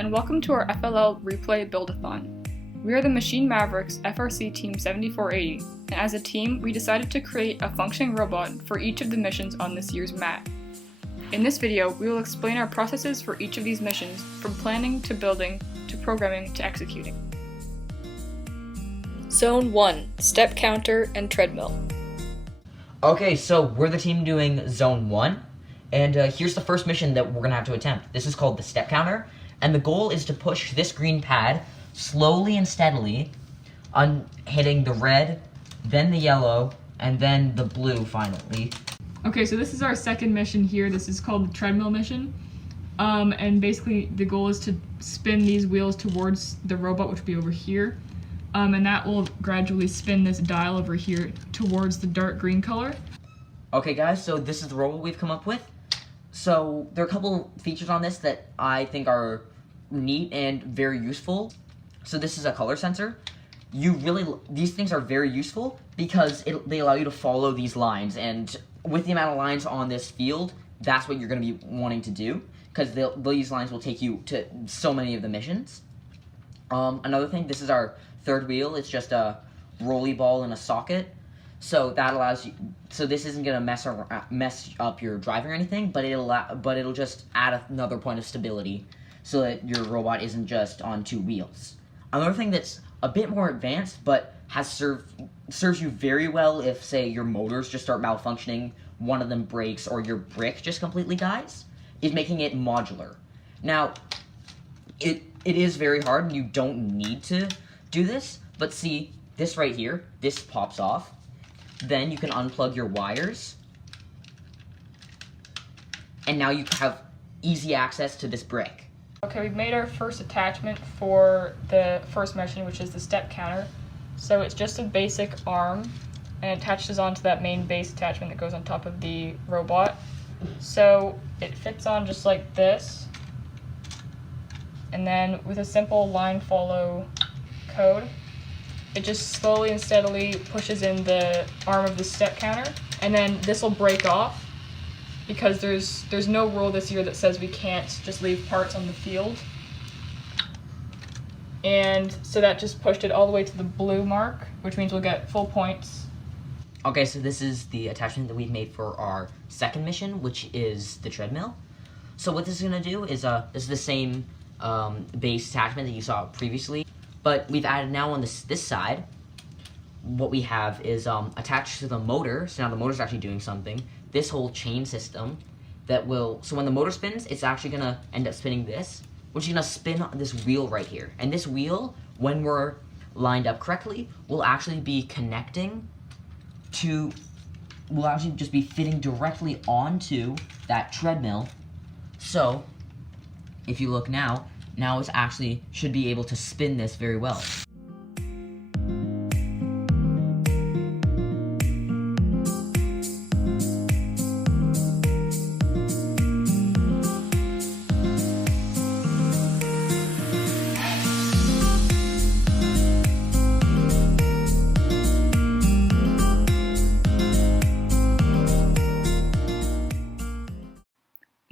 and welcome to our FLL RePLAY Build-a-thon. We are the Machine Mavericks FRC Team 7480, and as a team, we decided to create a functioning robot for each of the missions on this year's mat. In this video, we will explain our processes for each of these missions, from planning to building, to programming to executing. Zone 1, Step Counter and Treadmill. Okay, so we're the team doing Zone 1, and here's the first mission that we're going to have to attempt. This is called the Step Counter, and the goal is to push this green pad slowly and steadily on hitting the red, then the yellow, and then the blue finally. Okay, so this is our second mission here. This is called the Treadmill mission, and basically the goal is to spin these wheels towards the robot, which will be over here. And that will gradually spin this dial over here towards the dark green color. Okay guys, so this is the robot we've come up with. So there are a couple features on this that I think are neat and very useful. So this is a color sensor. These things are very useful because they allow you to follow these lines, and with the amount of lines on this field, that's what you're going to be wanting to do, because these lines will take you to so many of the missions. Another thing, this is our third wheel. It's just a rolly ball in a socket, so that allows you. So this isn't gonna mess up your driving or anything, but it'll just add another point of stability, so that your robot isn't just on two wheels. Another thing that's a bit more advanced, but serves you very well if, say, your motors just start malfunctioning, one of them breaks, or your brick just completely dies, is making it modular. Now, it is very hard, and you don't need to do this, but see, this right here, this pops off. Then you can unplug your wires, and now you have easy access to this brick. Okay, we've made our first attachment for the first mission, which is the step counter. So it's just a basic arm, and it attaches onto that main base attachment that goes on top of the robot. So it fits on just like this, and then with a simple line follow code, it just slowly and steadily pushes in the arm of the step counter, and then this will break off because there's no rule this year that says we can't just leave parts on the field. And so that just pushed it all the way to the blue mark, which means we'll get full points. Okay, so this is the attachment that we've made for our second mission, which is the treadmill. So what this is going to do is this is the same base attachment that you saw previously, but we've added now on this side, what we have is attached to the motor. So now the motor's actually doing something. This whole chain system that will, so when the motor spins, it's actually going to end up spinning this, which is going to spin this wheel right here. And this wheel, when we're lined up correctly, will actually be connecting to, will actually just be fitting directly onto that treadmill. So if you look now it's actually should be able to spin this very well.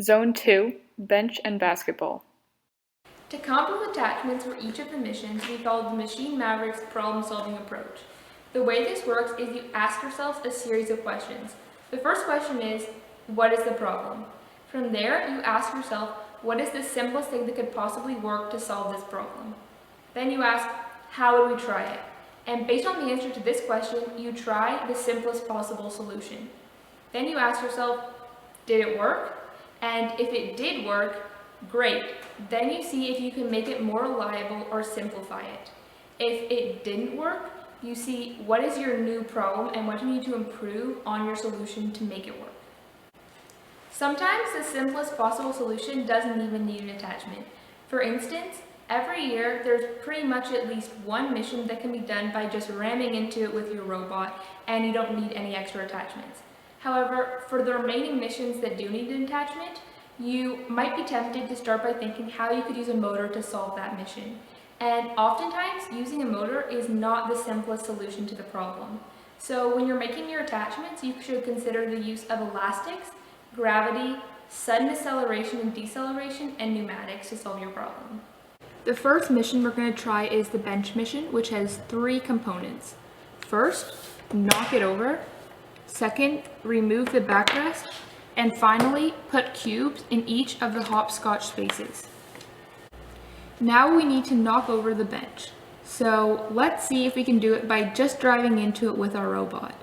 Zone 2, Bench and Basketball. To come up with attachments for each of the missions, we followed the Machine Mavericks problem-solving approach. The way this works is you ask yourself a series of questions. The first question is, what is the problem? From there, you ask yourself, what is the simplest thing that could possibly work to solve this problem? Then you ask, how would we try it? And based on the answer to this question, you try the simplest possible solution. Then you ask yourself, did it work? And if it did work, great. Then you see if you can make it more reliable or simplify it. If it didn't work, you see what is your new problem and what you need to improve on your solution to make it work. Sometimes the simplest possible solution doesn't even need an attachment. For instance, every year there's pretty much at least one mission that can be done by just ramming into it with your robot, and you don't need any extra attachments. However, for the remaining missions that do need an attachment, you might be tempted to start by thinking how you could use a motor to solve that mission. And oftentimes, using a motor is not the simplest solution to the problem. So when you're making your attachments, you should consider the use of elastics, gravity, sudden acceleration and deceleration, and pneumatics to solve your problem. The first mission we're going to try is the bench mission, which has 3 components. First, knock it over. Second, remove the backrest. And finally, put cubes in each of the hopscotch spaces. Now we need to knock over the bench. So let's see if we can do it by just driving into it with our robot.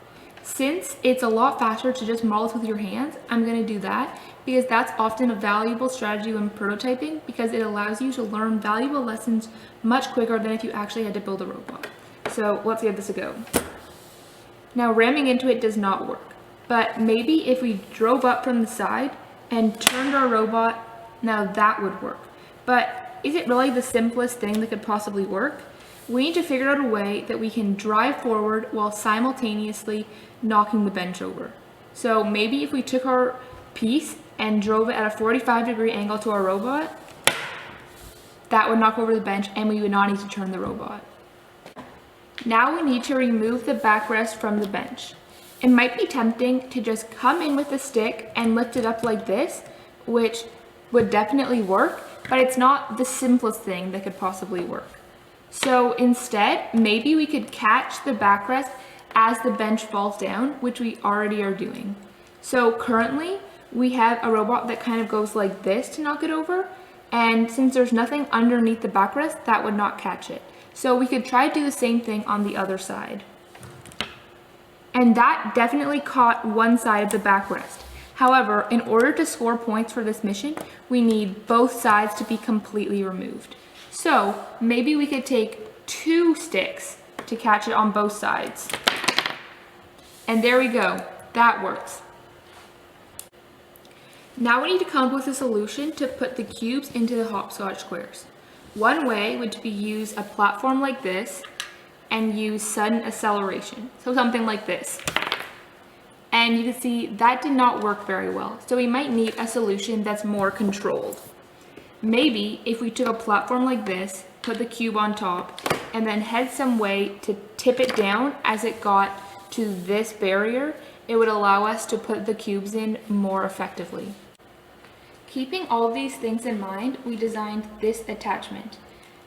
Since it's a lot faster to just model this with your hands, I'm going to do that because that's often a valuable strategy when prototyping because it allows you to learn valuable lessons much quicker than if you actually had to build a robot. So let's give this a go. Now ramming into it does not work, but maybe if we drove up from the side and turned our robot, now that would work. But is it really the simplest thing that could possibly work? We need to figure out a way that we can drive forward while simultaneously knocking the bench over. So maybe if we took our piece and drove it at a 45-degree angle to our robot, that would knock over the bench and we would not need to turn the robot. Now we need to remove the backrest from the bench. It might be tempting to just come in with a stick and lift it up like this, which would definitely work, but it's not the simplest thing that could possibly work. So instead, maybe we could catch the backrest as the bench falls down, which we already are doing. So currently, we have a robot that kind of goes like this to knock it over, and since there's nothing underneath the backrest, that would not catch it. So we could try to do the same thing on the other side. And that definitely caught one side of the backrest. However, in order to score points for this mission, we need both sides to be completely removed. So maybe we could take 2 sticks to catch it on both sides. And there we go, that works. Now we need to come up with a solution to put the cubes into the hopscotch squares. One way would be use a platform like this and use sudden acceleration. So something like this. And you can see that did not work very well. So we might need a solution that's more controlled. Maybe if we took a platform like this, put the cube on top, and then had some way to tip it down as it got to this barrier, it would allow us to put the cubes in more effectively. Keeping all of these things in mind, we designed this attachment.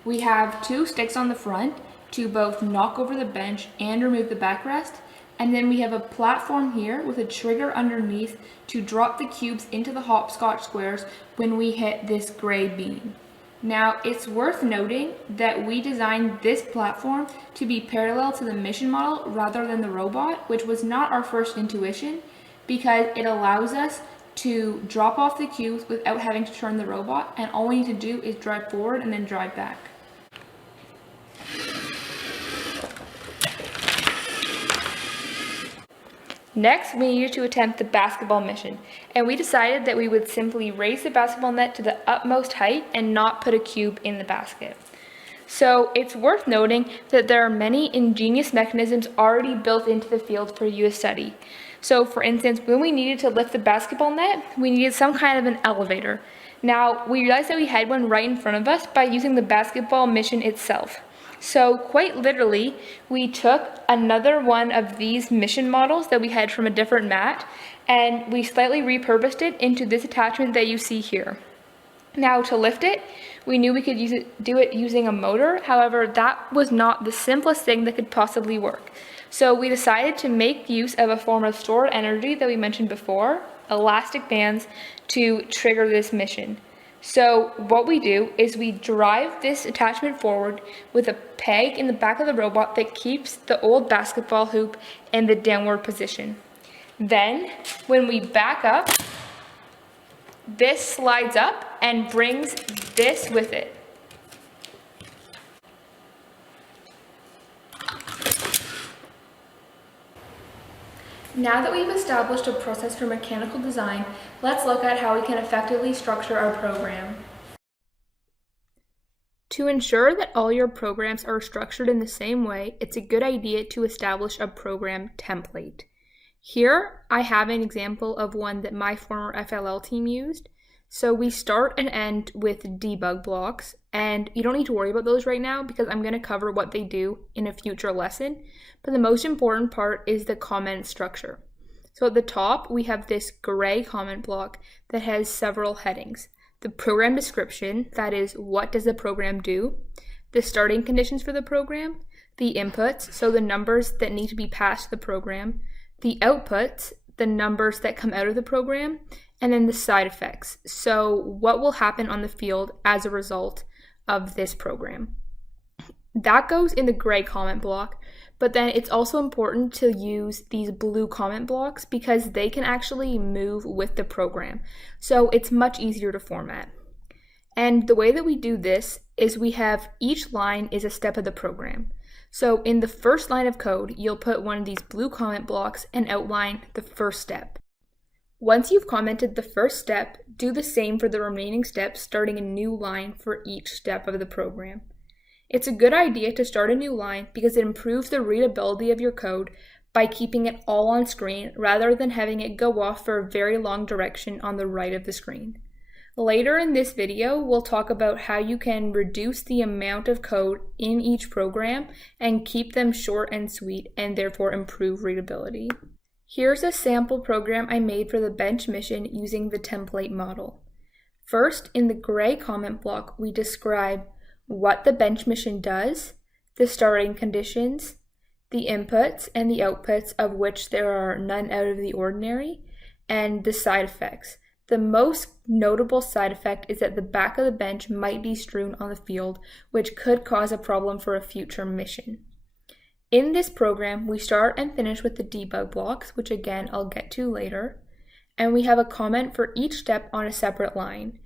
We have 2 sticks on the front to both knock over the bench and remove the backrest, and then we have a platform here with a trigger underneath to drop the cubes into the hopscotch squares when we hit this gray beam. Now, it's worth noting that we designed this platform to be parallel to the mission model rather than the robot, which was not our first intuition because it allows us to drop off the cubes without having to turn the robot, and all we need to do is drive forward and then drive back. Next, we needed to attempt the basketball mission, and we decided that we would simply raise the basketball net to the utmost height and not put a cube in the basket. So it's worth noting that there are many ingenious mechanisms already built into the field for you to study. So for instance, when we needed to lift the basketball net, we needed some kind of an elevator. Now, we realized that we had one right in front of us by using the basketball mission itself. So quite literally, we took another one of these mission models that we had from a different mat, and we slightly repurposed it into this attachment that you see here. Now to lift it, we knew we could do it using a motor. However, that was not the simplest thing that could possibly work. So we decided to make use of a form of stored energy that we mentioned before, elastic bands, to trigger this mission. So what we do is we drive this attachment forward with a peg in the back of the robot that keeps the old basketball hoop in the downward position. Then, when we back up, this slides up and brings this with it. Now that we've established a process for mechanical design, let's look at how we can effectively structure our program. To ensure that all your programs are structured in the same way, it's a good idea to establish a program template. Here, I have an example of one that my former FLL team used. So we start and end with debug blocks, and you don't need to worry about those right now because I'm going to cover what they do in a future lesson. But the most important part is the comment structure. So at the top, we have this gray comment block that has several headings. the program description, that is, what does the program do, the starting conditions for the program, the inputs, so the numbers that need to be passed to the program, the outputs, the numbers that come out of the program, and then the side effects, so what will happen on the field as a result of this program. That goes in the gray comment block, but then it's also important to use these blue comment blocks because they can actually move with the program, so it's much easier to format. And the way that we do this is we have each line is a step of the program. So in the first line of code, you'll put one of these blue comment blocks and outline the first step. Once you've commented the first step, do the same for the remaining steps, starting a new line for each step of the program. It's a good idea to start a new line because it improves the readability of your code by keeping it all on screen rather than having it go off for a very long direction on the right of the screen. Later in this video, we'll talk about how you can reduce the amount of code in each program and keep them short and sweet and therefore improve readability. Here's a sample program I made for the bench mission using the template model. First, in the gray comment block, we describe what the bench mission does, the starting conditions, the inputs and the outputs, of which there are none out of the ordinary, and the side effects. The most notable side effect is that the back of the bench might be strewn on the field, which could cause a problem for a future mission. In this program, we start and finish with the debug blocks, which again I'll get to later, and we have a comment for each step on a separate line.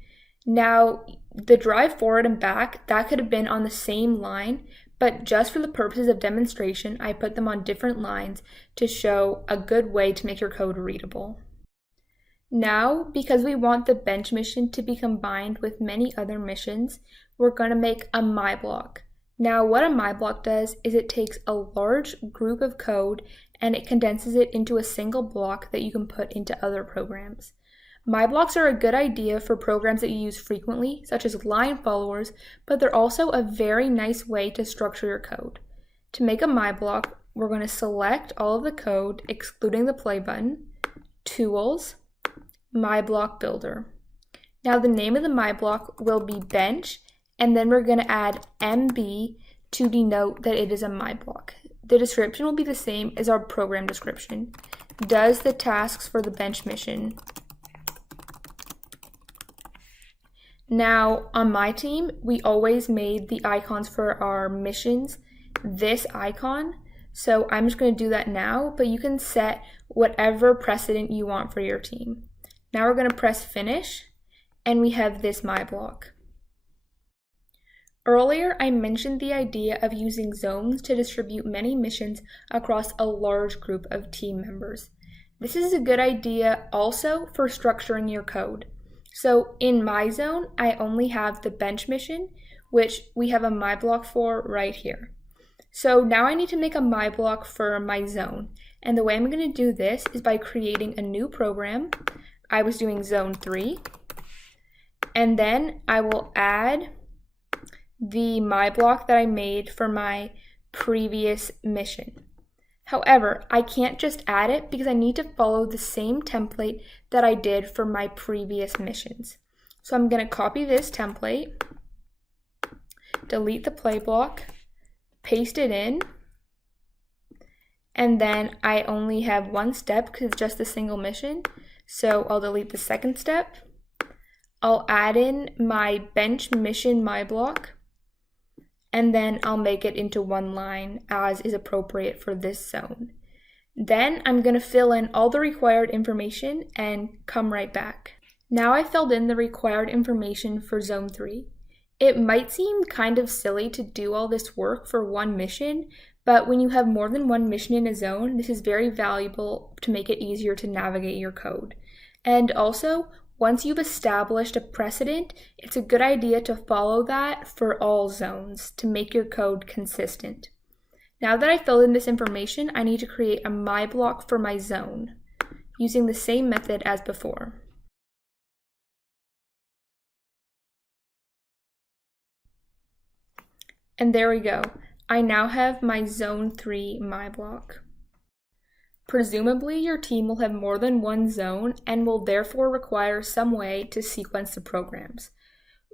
Now, the drive forward and back, that could have been on the same line, but just for the purposes of demonstration, I put them on different lines to show a good way to make your code readable. Now, because we want the bench mission to be combined with many other missions, we're going to make a my block. Now, what a my block does is it takes a large group of code and it condenses it into a single block that you can put into other programs. My blocks are a good idea for programs that you use frequently, such as line followers, but they're also a very nice way to structure your code. To make a my block, we're going to select all of the code, excluding the play button, Tools, My Block Builder. Now the name of the my block will be bench, and then we're going to add MB to denote that it is a my block. The description will be the same as our program description. Does the tasks for the bench mission. Now, on my team, we always made the icons for our missions this icon, so I'm just going to do that now, but you can set whatever precedent you want for your team. Now we're going to press finish, and we have this my block. Earlier, I mentioned the idea of using zones to distribute many missions across a large group of team members. This is a good idea also for structuring your code. So in my zone, I only have the bench mission, which we have a my block for right here. So now I need to make a my block for my zone. And the way I'm going to do this is by creating a new program. I was doing zone 3. And then I will add the my block that I made for my previous mission. However, I can't just add it because I need to follow the same template that I did for my previous missions. So I'm going to copy this template, delete the play block, paste it in, and then I only have one step because it's just a single mission. So I'll delete the second step. I'll add in my bench mission my block, and then I'll make it into one line as is appropriate for this zone. Then I'm going to fill in all the required information and come right back. Now I filled in the required information for zone 3. It might seem kind of silly to do all this work for one mission, but when you have more than one mission in a zone, this is very valuable to make it easier to navigate your code. And also, once you've established a precedent, it's a good idea to follow that for all zones to make your code consistent. Now that I filled in this information, I need to create a my block for my zone using the same method as before. And there we go. I now have my zone 3 my block. Presumably, your team will have more than one zone and will therefore require some way to sequence the programs.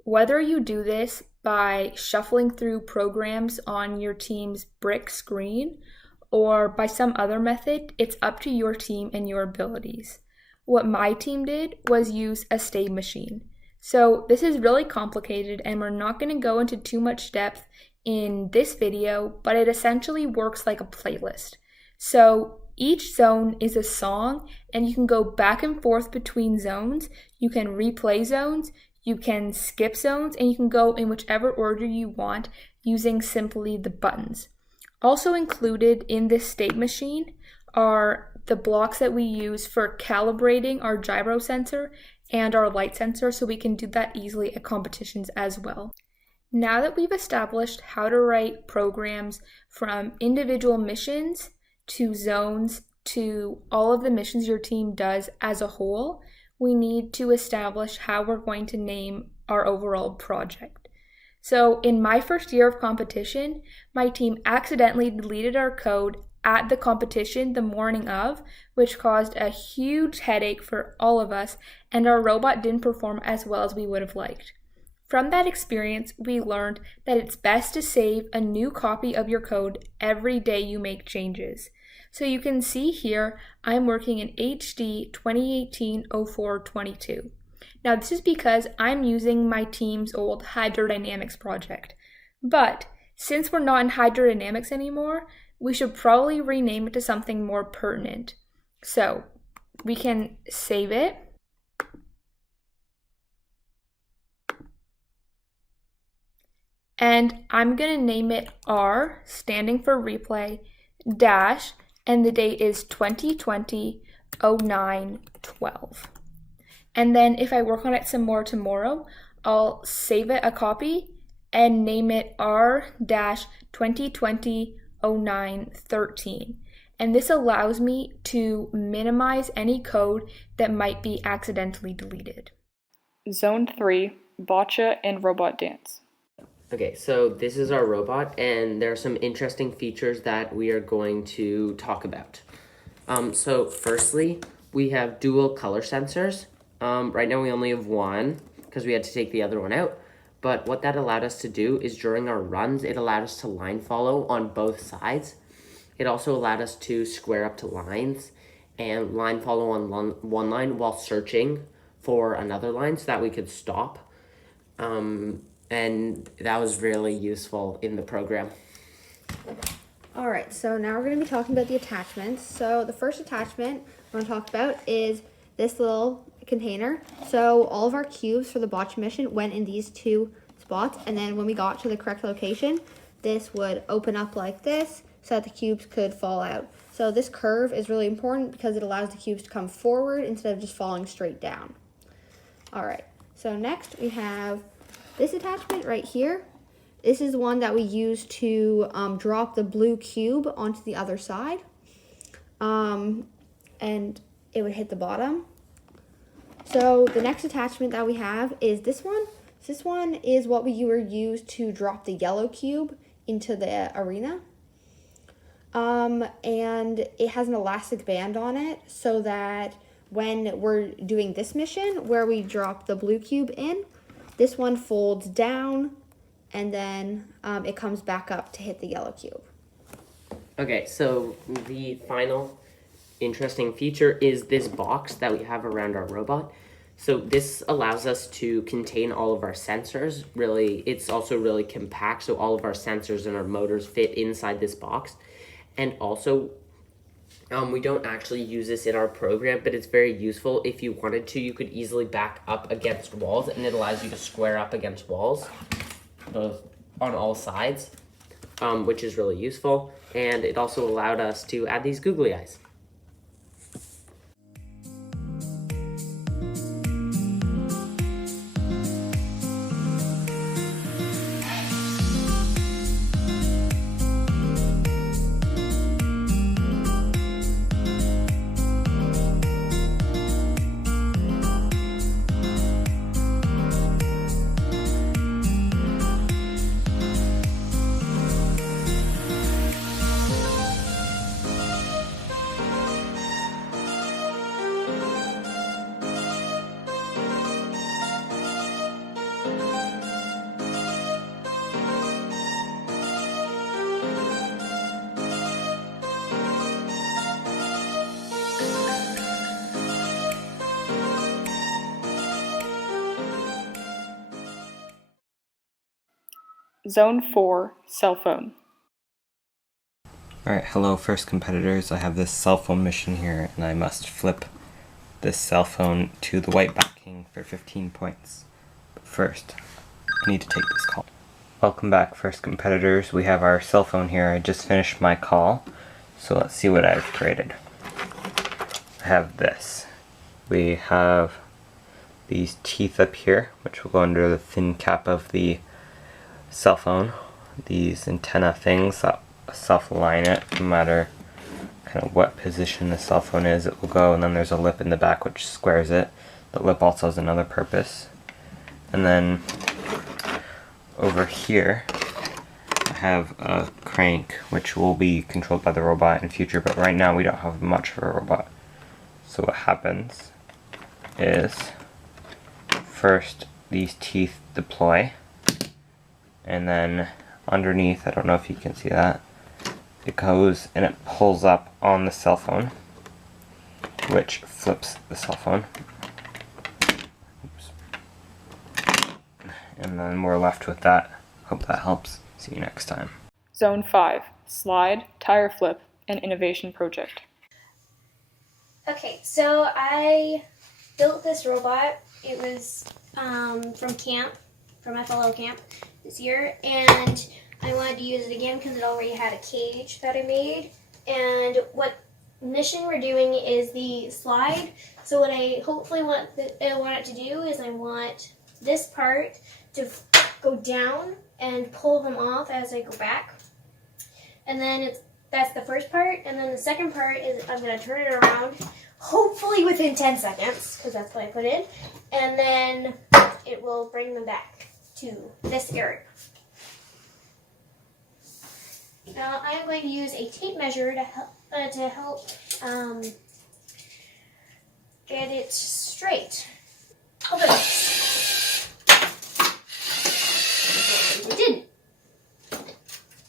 Whether you do this by shuffling through programs on your team's brick screen or by some other method, it's up to your team and your abilities. What my team did was use a stave machine. So this is really complicated and we're not going to go into too much depth in this video, but it essentially works like a playlist. So each zone is a song and you can go back and forth between zones. You can replay zones, you can skip zones, and you can go in whichever order you want using simply the buttons. Also included in this stave machine are the blocks that we use for calibrating our gyro sensor and our light sensor, so we can do that easily at competitions as well. Now that we've established how to write programs from individual missions to zones to all of the missions your team does as a whole, we need to establish how we're going to name our overall project. So in my first year of competition, my team accidentally deleted our code at the competition the morning of, which caused a huge headache for all of us, and our robot didn't perform as well as we would have liked. From that experience, we learned that it's best to save a new copy of your code every day you make changes. So you can see here, I'm working in HD 2018-04-22. Now this is because I'm using my team's old hydrodynamics project. But since we're not in hydrodynamics anymore, we should probably rename it to something more pertinent. So we can save it. And I'm going to name it R, standing for replay, dash, and the date is 2020-09-12. And then if I work on it some more tomorrow, I'll save it a copy and name it R-2020-09-13. And this allows me to minimize any code that might be accidentally deleted. Zone 3, Boccia and Robot Dance. Okay, so this is our robot, and there are some interesting features that we are going to talk about. So firstly, we have dual color sensors. Right now we only have one because we had to take the other one out. But what that allowed us to do is during our runs, it allowed us to line follow on both sides. It also allowed us to square up to lines and line follow on one line while searching for another line so that we could stop. And that was really useful in the program. Alright, so now we're going to be talking about the attachments. So the first attachment we're going to talk about is this little container. So all of our cubes for the Boccia mission went in these two spots, and then when we got to the correct location, this would open up like this so that the cubes could fall out. So this curve is really important because it allows the cubes to come forward instead of just falling straight down. Alright, so next we have this attachment right here. This is one that we use to drop the blue cube onto the other side. And it would hit the bottom. So the next attachment that we have is this one. This one is what we use to drop the yellow cube into the arena. And it has an elastic band on it so that when we're doing this mission where we drop the blue cube in, this one folds down and then it comes back up to hit the yellow cube. Okay, so the final interesting feature is this box that we have around our robot. So this allows us to contain all of our sensors. Really, it's also really compact, so all of our sensors and our motors fit inside this box. And also, we don't actually use this in our program, but it's very useful. If you wanted to, you could easily back up against walls, and it allows you to square up against walls, both on all sides, which is really useful. And it also allowed us to add these googly eyes. Zone 4, cell phone. Alright, hello FIRST competitors. I have this cell phone mission here and I must flip this cell phone to the white backing for 15 points. But first, I need to take this call. Welcome back FIRST competitors. We have our cell phone here. I just finished my call, so let's see what I've created. I have this. We have these teeth up here, which will go under the thin cap of the cell phone. These antenna things that self-align it no matter kind of what position the cell phone is, it will go, and then there's a lip in the back which squares it. The lip also has another purpose. And then over here I have a crank which will be controlled by the robot in future, but right now we don't have much of a robot. So what happens is first these teeth deploy, and then underneath, I don't know if you can see that, it goes and it pulls up on the cell phone, which flips the cell phone. Oops. And then we're left with that. Hope that helps. See you next time. Zone 5, slide, tire flip, and innovation project. Okay, so I built this robot. It was from camp, from FLL camp this year, and I wanted to use it again because it already had a cage that I made. And what mission we're doing is the slide. So what I hopefully want it to do is I want this part to go down and pull them off as I go back. And then that's the first part. And then the second part is I'm going to turn it around, hopefully within 10 seconds, because that's what I put in. And then it will bring them back to this area. Now I am going to use a tape measure to help get it straight. Oh, good. It didn't.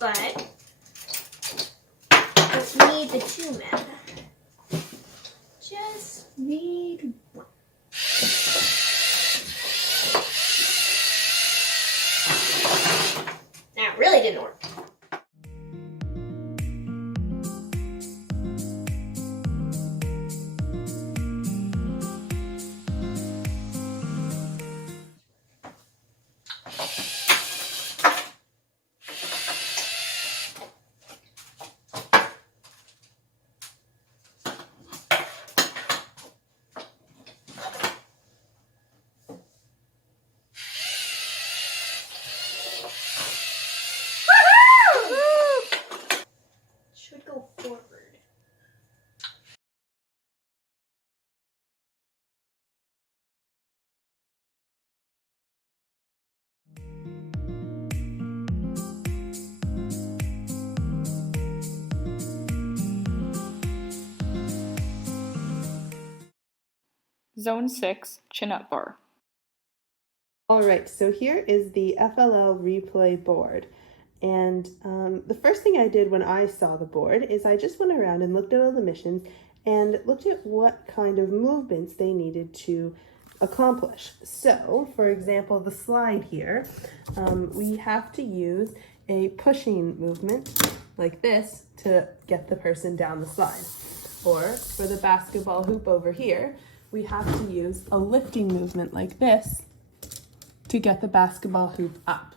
But I need the 2 men. Just need 1. Now it really didn't work. Should go forward. Zone 6, chin-up bar. Alright, so here is the FLL RePLAY board. And the first thing I did when I saw the board is I just went around and looked at all the missions and looked at what kind of movements they needed to accomplish. So, for example, the slide here, we have to use a pushing movement like this to get the person down the slide. Or for the basketball hoop over here, we have to use a lifting movement like this to get the basketball hoop up.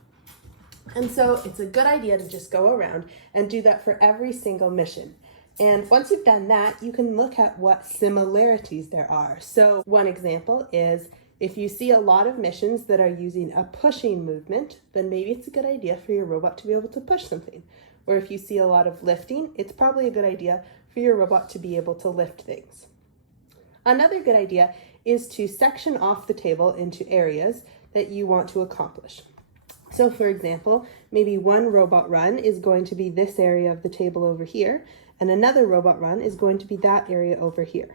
And so it's a good idea to just go around and do that for every single mission. And once you've done that, you can look at what similarities there are. So one example is if you see a lot of missions that are using a pushing movement, then maybe it's a good idea for your robot to be able to push something. Or if you see a lot of lifting, it's probably a good idea for your robot to be able to lift things. Another good idea is to section off the table into areas that you want to accomplish. So for example, maybe one robot run is going to be this area of the table over here, and another robot run is going to be that area over here.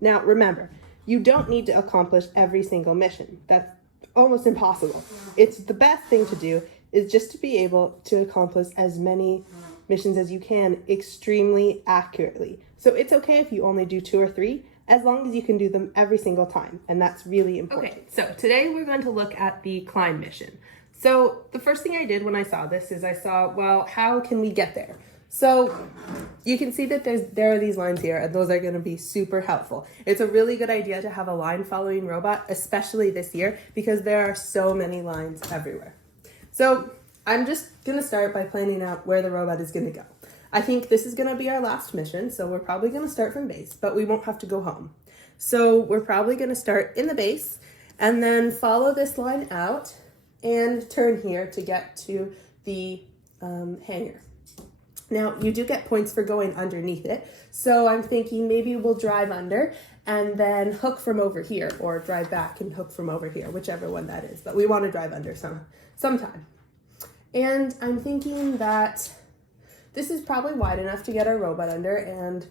Now remember, you don't need to accomplish every single mission. That's almost impossible. It's the best thing to do is just to be able to accomplish as many missions as you can extremely accurately. So it's okay if you only do 2 or 3, as long as you can do them every single time, and that's really important. Okay, so today we're going to look at the climb mission. So the first thing I did when I saw this is I saw, well, how can we get there? So you can see that there are these lines here, and those are going to be super helpful. It's a really good idea to have a line following robot, especially this year, because there are so many lines everywhere. So I'm just going to start by planning out where the robot is going to go. I think this is going to be our last mission, so we're probably going to start from base, but we won't have to go home. So we're probably going to start in the base and then follow this line out and turn here to get to the hangar. Now, you do get points for going underneath it, so I'm thinking maybe we'll drive under and then hook from over here, or drive back and hook from over here, whichever one that is, but we want to drive under sometime. And I'm thinking that this is probably wide enough to get our robot under, and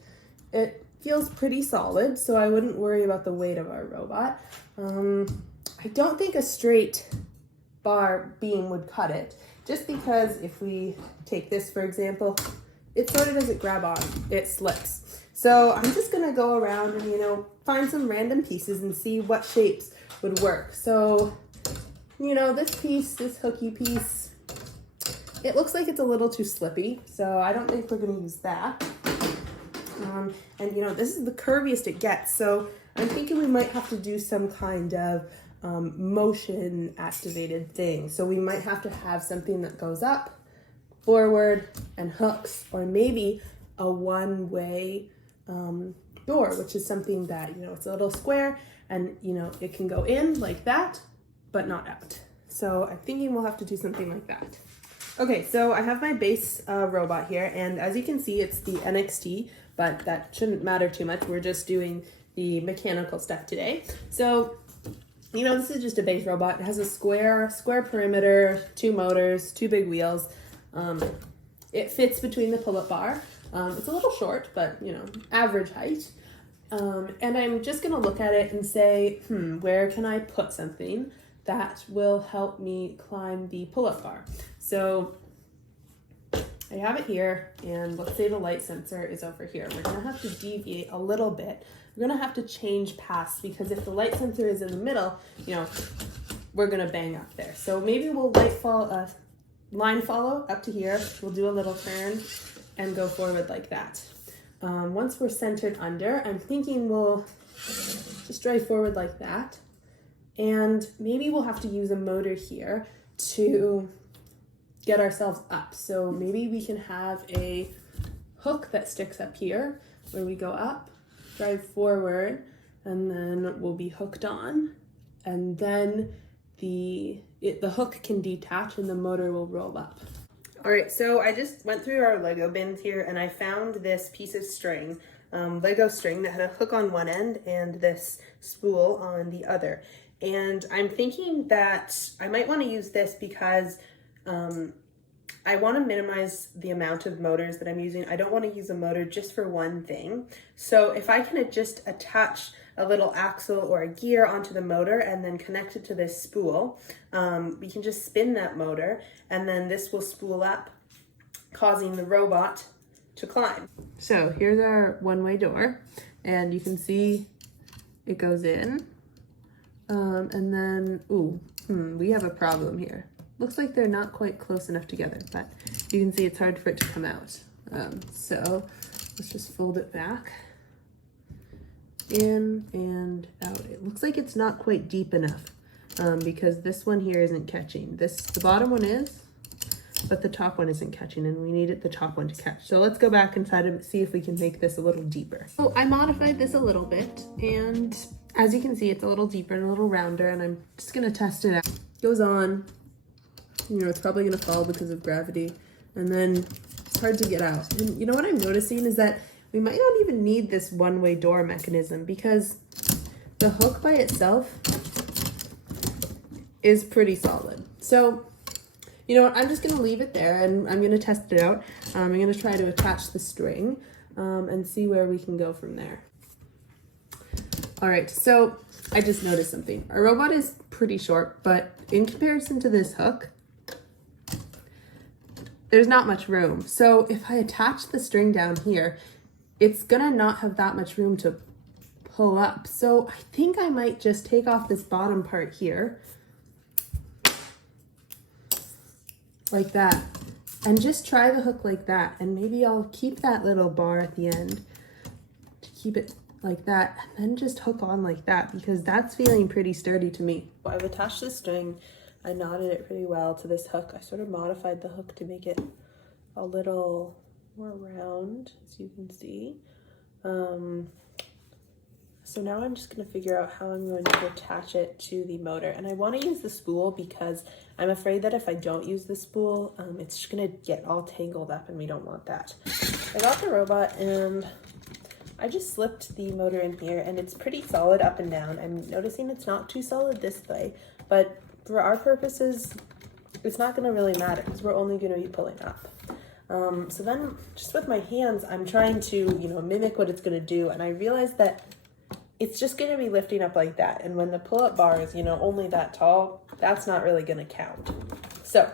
it feels pretty solid, so I wouldn't worry about the weight of our robot. I don't think a straight bar beam would cut it, just because if we take this, for example, it sort of doesn't grab on, it slips. So I'm just gonna go around and, find some random pieces and see what shapes would work. So, this piece, this hooky piece, it looks like it's a little too slippy, so I don't think we're gonna use that. And this is the curviest it gets, so I'm thinking we might have to do some kind of motion activated thing. So we might have to have something that goes up, forward, and hooks, or maybe a one-way door, which is something that, it's a little square and, it can go in like that, but not out. So I'm thinking we'll have to do something like that. Okay, so I have my base robot here, and as you can see, it's the NXT, but that shouldn't matter too much. We're just doing the mechanical stuff today. So this is just a base robot. It has a square perimeter, 2 motors, 2 big wheels. It fits between the pull-up bar. It's a little short, but average height. And I'm just gonna look at it and say, where can I put something that will help me climb the pull-up bar? So I have it here, and let's say the light sensor is over here. We're gonna have to deviate a little bit. We're gonna have to change paths, because if the light sensor is in the middle, we're gonna bang up there. So maybe we'll line follow up to here. We'll do a little turn and go forward like that. Once we're centered under, I'm thinking we'll just drive forward like that. And maybe we'll have to use a motor here to get ourselves up. So maybe we can have a hook that sticks up here where we go up, drive forward, and then we'll be hooked on, and then the hook can detach and the motor will roll up. All right, so I just went through our Lego bins here, and I found this piece of string, Lego string, that had a hook on one end and this spool on the other. And I'm thinking that I might want to use this because I want to minimize the amount of motors that I'm using. I don't want to use a motor just for one thing. So if I can just attach a little axle or a gear onto the motor and then connect it to this spool, we can just spin that motor, and then this will spool up, causing the robot to climb. So here's our one-way door, and you can see it goes in. And then, we have a problem here. Looks like they're not quite close enough together, but you can see it's hard for it to come out. So let's just fold it back. In and out. It looks like it's not quite deep enough because this one here isn't catching. The bottom one is, but the top one isn't catching, and we needed the top one to catch. So let's go back inside and see if we can make this a little deeper. So I modified this a little bit, and as you can see, it's a little deeper and a little rounder, and I'm just gonna test it out. Goes on. It's probably gonna fall because of gravity, and then it's hard to get out. And what I'm noticing is that we might not even need this one-way door mechanism, because the hook by itself is pretty solid. So, I'm just gonna leave it there, and I'm gonna test it out. I'm gonna try to attach the string and see where we can go from there. All right, so I just noticed something. Our robot is pretty short, but in comparison to this hook, there's not much room. So if I attach the string down here, it's gonna not have that much room to pull up. So I think I might just take off this bottom part here like that. And just try the hook like that. And maybe I'll keep that little bar at the end to keep it like that, and then just hook on like that, because that's feeling pretty sturdy to me. I've attached the string. I knotted it pretty well to this hook. I sort of modified the hook to make it a little more round, as you can see. So now I'm just going to figure out how I'm going to attach it to the motor. And I want to use the spool because I'm afraid that if I don't use the spool, it's just going to get all tangled up, and we don't want that. I got the robot and I just slipped the motor in here, and it's pretty solid up and down. I'm noticing it's not too solid this way, but for our purposes, it's not going to really matter because we're only going to be pulling up. So then just with my hands, I'm trying to, mimic what it's going to do. And I realized that it's just going to be lifting up like that. And when the pull-up bar is, only that tall, that's not really going to count. So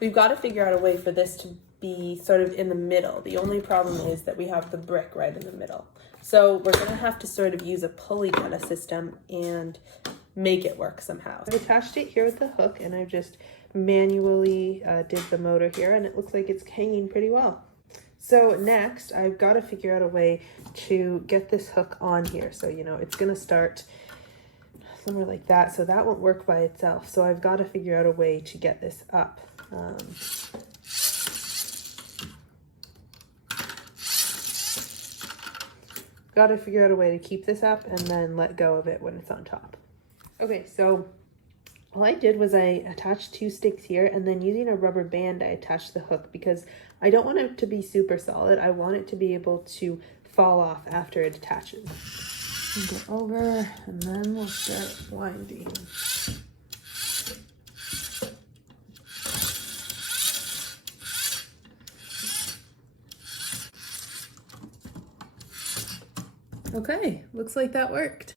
we've got to figure out a way for this to be sort of in the middle. The only problem is that we have the brick right in the middle. So we're going to have to sort of use a pulley kind of system and make it work somehow. I've attached it here with the hook, and I've just manually did the motor here, and it looks like it's hanging pretty well. So next, I've got to figure out a way to get this hook on here. So, it's going to start somewhere like that, so that won't work by itself. So I've got to figure out a way to get this up. Got to figure out a way to keep this up and then let go of it when it's on top. Okay, so all I did was I attached 2 sticks here, and then using a rubber band I attached the hook because I don't want it to be super solid. I want it to be able to fall off after it attaches. Get over, and then we'll start winding. Okay, looks like that worked.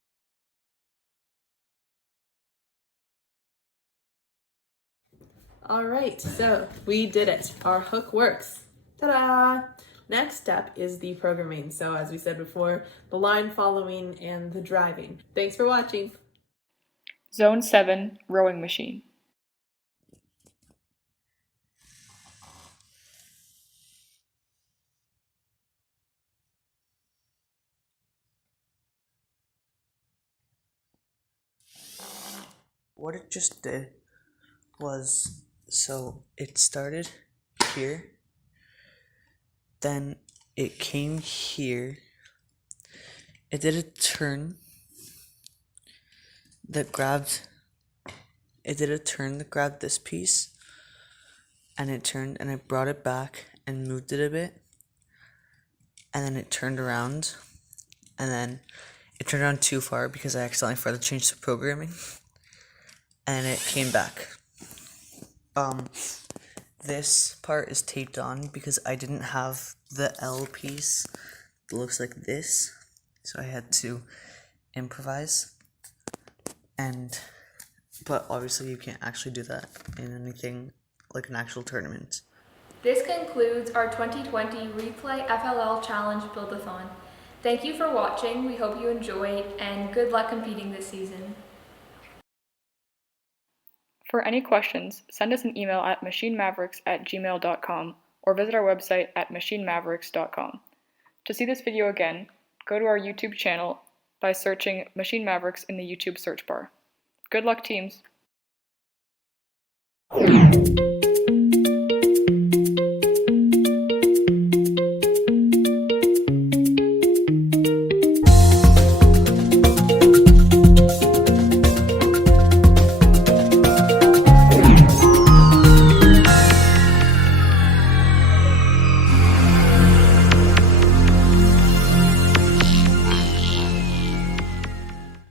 All right, so we did it. Our hook works. Ta-da! Next step is the programming. So as we said before, the line following and the driving. Thanks for watching. Zone 7, rowing machine. What it just did was, so it started here, then it came here, it did a turn that grabbed this piece, and it turned, and I brought it back and moved it a bit, and then it turned around, and then it turned around too far because I accidentally forgot to change the programming, and it came back. This part is taped on because I didn't have the L piece that looks like this, so I had to improvise. But obviously you can't actually do that in anything like an actual tournament. This concludes our 2020 RePLAY FLL Challenge Build-a-thon. Thank you for watching, we hope you enjoyed, and good luck competing this season. For any questions, send us an email at machinemaverics@gmail.com or visit our website at machinemaverics.com. To see this video again, go to our YouTube channel by searching Machine Mavericks in the YouTube search bar. Good luck, teams!